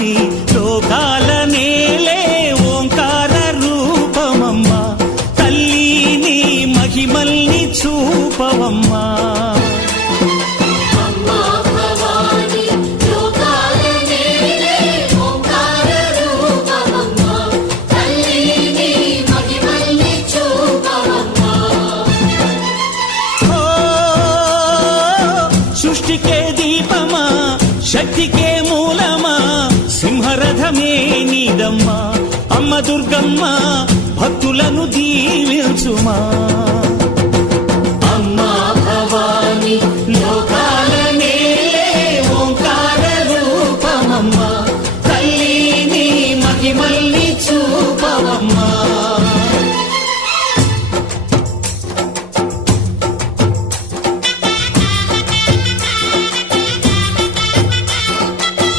భవాని లోకాల నేలే ఓంకార రూపమమ్మా తల్లి నీ మహిమల్ని చూపవమ్మా సృష్టికే దీపమా శక్తికే మూలమా సింహరథమే నీదమ్మా అమ్మ దుర్గమ్మ భక్తులను దీవించుమా